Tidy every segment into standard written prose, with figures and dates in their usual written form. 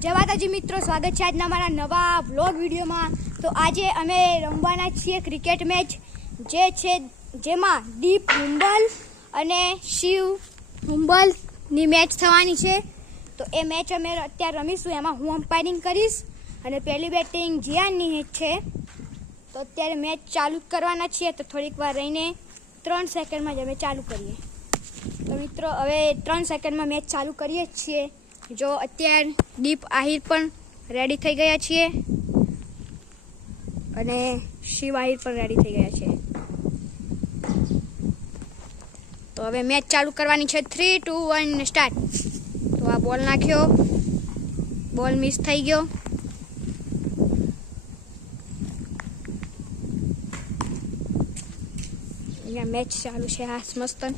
જય માતાજી મિત્રો, સ્વાગત છે આજના અમારા નવા વ્લોગ વિડીયોમાં। તો આજે અમે રમવાના છીએ ક્રિકેટ મેચ, જે છે જેમાં દીપ હુંબલ અને શિવ હુંબલની મેચ થવાની છે। તો એ મેચ અમે અત્યારે રમીશું। એમાં હું અમ્પાયરિંગ કરીશ અને પહેલી બેટિંગ જીયાનની છે। તો અત્યારે મેચ ચાલુ કરવાના છીએ, તો થોડીક વાર રહીને 3 સેકન્ડમાં જ અમે ચાલુ કરીએ। તો મિત્રો હવે 3 સેકન્ડમાં મેચ ચાલુ કરીએ છીએ। જો અત્યારે દીપ આહિર પણ રેડી થઈ ગયા છીએ અને શિવ આહિર પણ રેડી થઈ ગયા છે। તો હવે મેચ ચાલુ કરવાની છે। 3, 2, 1 સ્ટાર્ટ। તો આ બોલ નાખ્યો, બોલ મિસ થઈ ગયો। અહીંયા મેચ ચાલુ છે। હાસ મસ્તન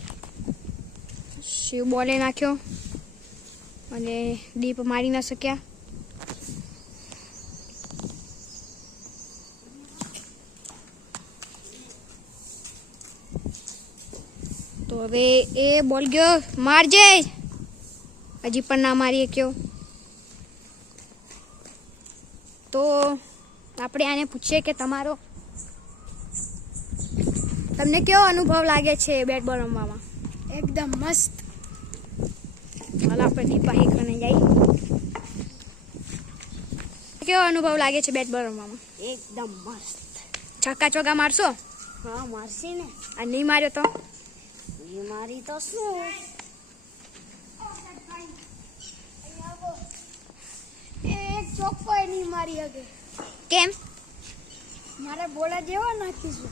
શિવ બોલે નાખ્યો અને દીપ મારી ના શક્યા। તો હવે એ બોલ ગયો, મારજે, હજી પણ ના મારી શક્યો। તો આપણે આને પૂછીએ કે તમને કેવો અનુભવ લાગે છે બેટ બોલ રમવામાં? एकदम मस्त। હાલ આપણે દીપ આહિર કરીને જઈએ। કેવો અનુભવ લાગે છે બેટ બોલ રમવામાં? एकदम मस्त। છક્કા ચોગ્ગા મારશો? हाँ मारसी ने। આ નહીં માર્યો તો? ये मारी तो शू एक ચોક્કો नहीं मारी अगे। કેમ? मारे बोला जेवा नाखीशु।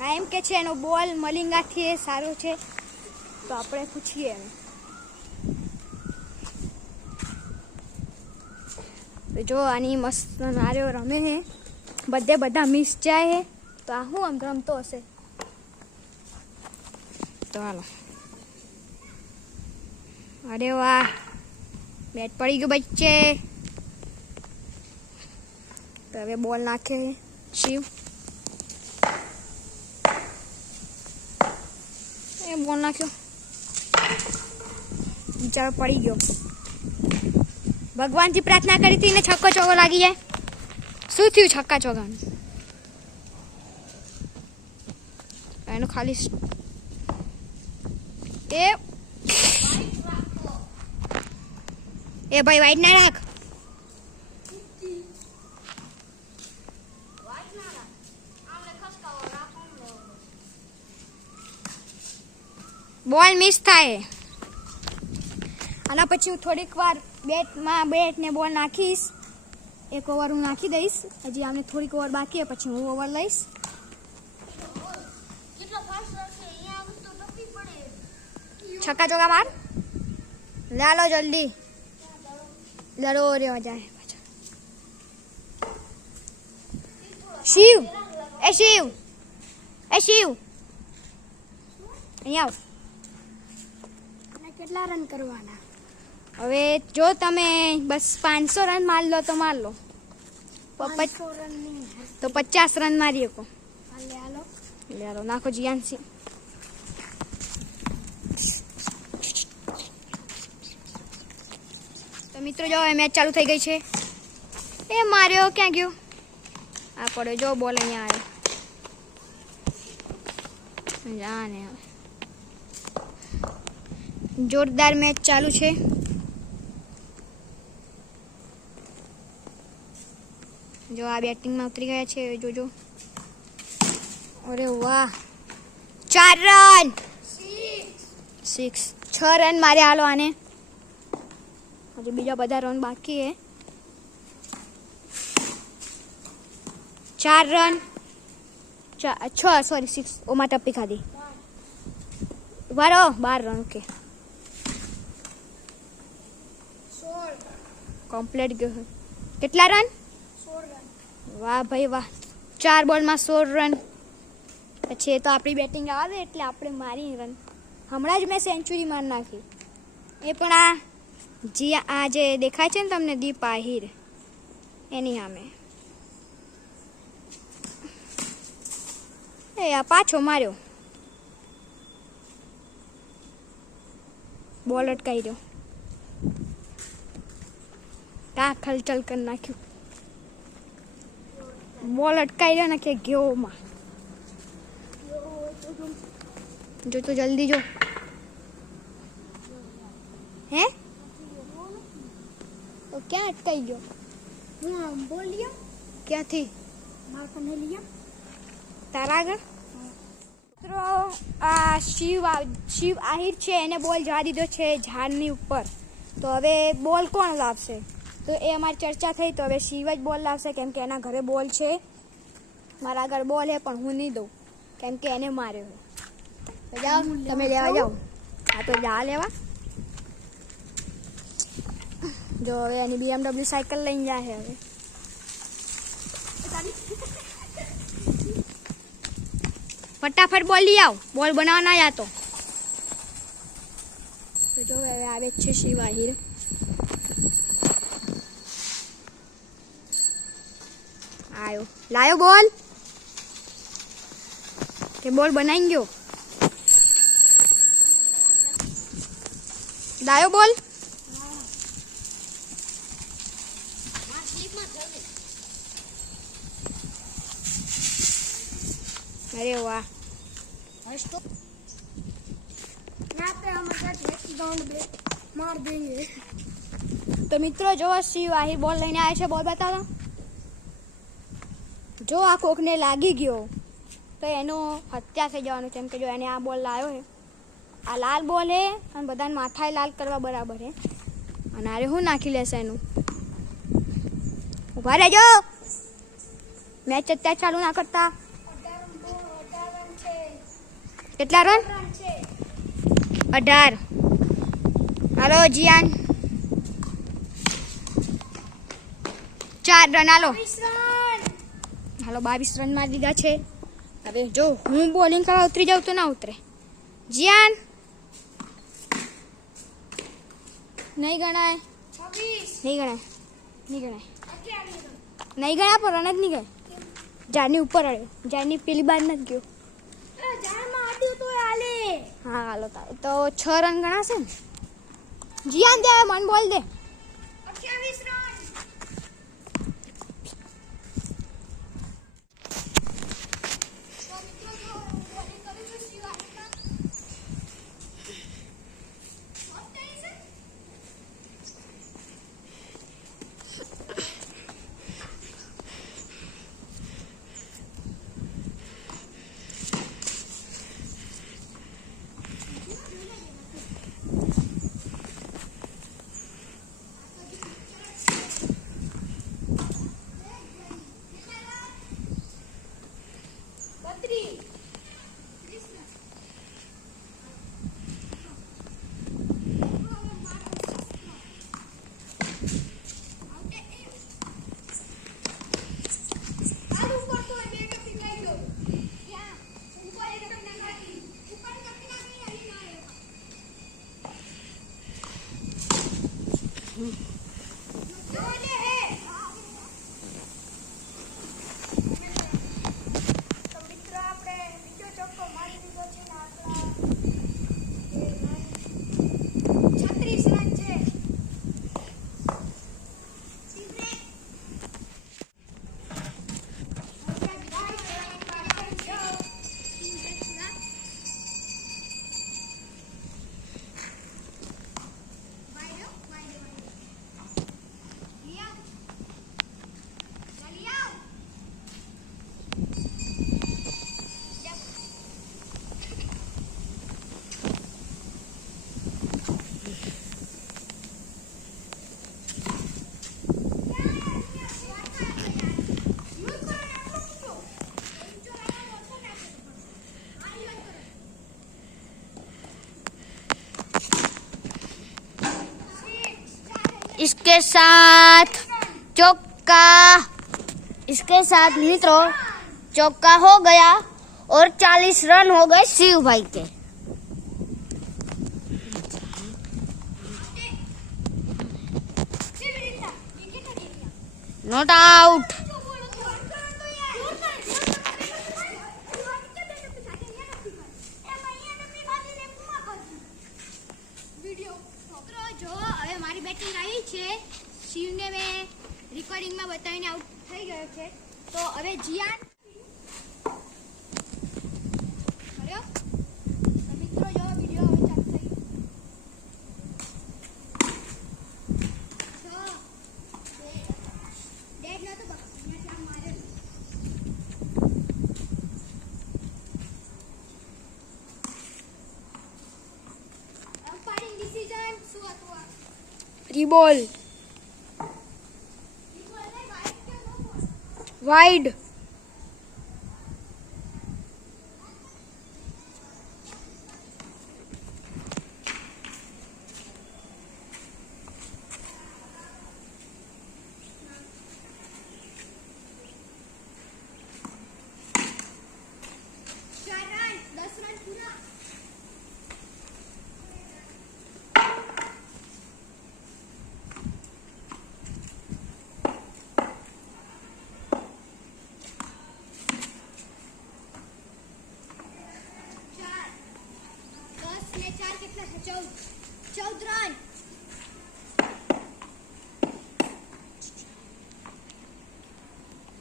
આ એમ કે છે એનો બોલ મલિંગાથી સારો છે, તો આપણે પૂછીએ એને। તો જો આની મસ્ત નાર્યો રમે હે, બધા મિસ જાય હે, તો આ હું આમ રમતો હશે। તો હાલો, અરે વાહ, બેટ પડી ગયું બચ્ચે। તો હવે બોલ નાખે શિવ, એ બોલ નાખ્યો, બિચારો પડી ગયો। ભગવાનથી પ્રાર્થના કરી હતી ને છક્કો ચોગ્ગો લાગી જાય। શું થયું છક્કા ચોગ્ગાનું? એનું ખાલી એ ભાઈ વાઈડ ના રાખ। બોલ મિસ થાય। આના પછી હું થોડીક વાર બેટ ને બોલ નાખીશ। એક ઓવર હું નાખી દઈશ, હજી આમને થોડીક ઓવર બાકી છે, પછી હું ઓવર લઈશ। છક્કા ચોગ્ગા માર, લાલો જલ્દી, લડો રે જાય પાછા। શિવ, એ શિવ, એ શિવ, અહીંયા આવ। કેટલા રન કરવાના? હવે જો તમે બસ 500 રન માર લો તો માર લો, 500 રન नहीं તો 50 રન મારી શકો। हाले हालो લે નાખો જીયાનસી। તો મિત્રો જો મેચ ચાલુ થઈ ગઈ છે। એ માર્યો, ક્યાં ગયો? આ પડ્યો, જો બોલ અહીંયા આવ્યો। જાને જોરદાર મેચ ચાલુ છે। જો આ બેટિંગમાં ઉતરી ગયા છે, જોજો। અરે વાહ, 4 રન, 6 રન મારે। હાલો આને, હજી બીજા બધા રન બાકી હે। 4 રન, 6 સોરી 6, ઓમાં ટપ્પી ખાધી। વારો 12 રન, ઓકે, 16 કમ્પ્લીટ ગયો। કેટલા રન? 16 રન। વાહ ભાઈ વાહ, 4 બોલમાં 16 રન। પછી એ તો આપણી બેટિંગ આવે એટલે આપણે મારી રન। હમણાં જ મેં સેન્ચુરી માર નાખી। એ પણ આ જે દેખાય છે ને તમને દીપ આહિર, એની સામે। એ આ પાછો માર્યો, બોલ અટકાઈ રહ્યો। કા ખલચલ કરી નાખ્યું. બોલ અટકાઈ રહ્યો ને કે ગયો માં. જો તો જલ્દી જો. હે તો ક્યાં અટકાઈ ગયો? હું આમ બોલ્યો ક્યાંથી? માર કને લિયા તારા આગળ? મિત્રો આ શિવ આહિર છે, એને બોલ જવા દીધો છે ઝાડની ઉપર. તો હવે બોલ કોણ લાવશે? તો એ અમારી ચર્ચા થઈ. તો હવે શિવ જ બોલ લાવશે, કેમ કે એના ઘરે બોલ છે. મારા આગળ બોલ છે પણ હું નહીં દઉં, કેમ કે એને માર્યો. તો જાઓ તમે લેવા જાઓ. હા તો જા લેવા. જો હવે એની BMW સાયકલ લઈને જાય. હવે ફટાફટ બોલ લઈ આવ. બોલ બનાવવા ના જાતો. તો જો હવે આવે છે શિવ આહિર. આયો લાયો બોલ કે બોલ બનાવી ગયો? લાયો બોલ? अरे वाह. यहाँ पे हम ग्राउंड पे मार देंगे. તો મિત્રો જો શિવ આહિર બોલ લઈને આવ્યા છે. બોલ બતાવો. જો આ કોકને લાગી ગયો તો એનો હત્યા થઈ જવાનું, કેમ કે જો એને આ બોલ લાવ્યો છે. આ લાલ બોલ છે અને બધાને માથાએ લાલ કરવા બરાબર છે. અને આરે હું નાખી લેશે એનું. ઉભા રહેજો. મેચ અત્યારે ચાલુ ના કરતા. કેટલા રન? 18. હાલો જીયાન 4 રન હાલો. 22 રન મારી દીધા છે. હવે જો હું બોલિંગ કરવા ઉતરી જાઉં તો ના ઉતરે. જીયાન નહીં ગણાય. નહીં ગણાય. નહીં ગણાય પણ રન જ નહીં ગયો. ઝાડની ઉપર આવ્યો. ઝાડની પેલી બાર નથી ગયો. હા હાલો તો 6 રન ગણાશે ને. જીયાન દે મન બોલ દે. 28 રન. इसके साथ मित्रों चौका हो गया और 40 रन हो गए शिव भाई के। Not out. જો હવે મારી બેટિંગ આવી છે. શિવને તમને મેં રેકોર્ડિંગમાં બતાવીને આઉટ થઈ ગયો છે. તો હવે જીયાન કર્યો તો મિત્રો જો વિડિયો હવે ચાલુ થઈ ગયો. ડેડ નતો બસ અહીંયા આમ મારે અમ્પાયરિંગ ડિસિઝન શું હતું આ? રીબોલ વાઇડ કેટલા છે? 14 રન.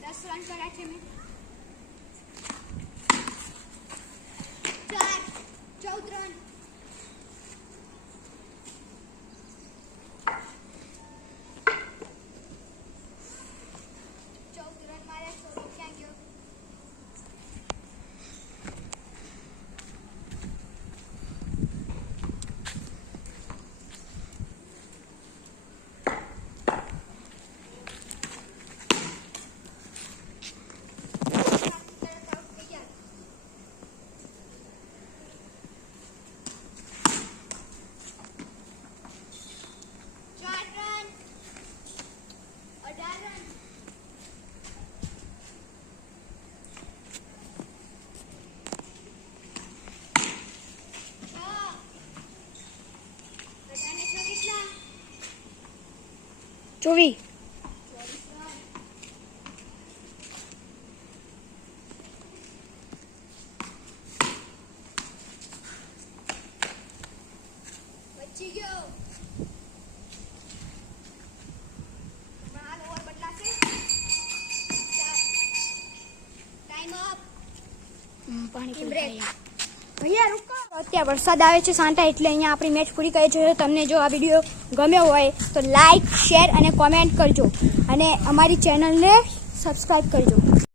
દસ રન કર્યા છે મેં. 14 રન. મારે સોલો ક્યાં ગયો? ચોવી બચી ગયો. હાલ ઓવર બદલાશે. Time up. પાણી ભૈયા રૂકો. અત્યારે વરસાદ આવે છે સાંટા, એટલે અહીંયા આપણી મેચ પૂરી કરી છે. તમને જો આ વિડીયો ગમ્યો હોય તો લાઈક, શેર અને કોમેન્ટ કરજો અને અમારી ચેનલને સબસ્ક્રાઈબ કરજો.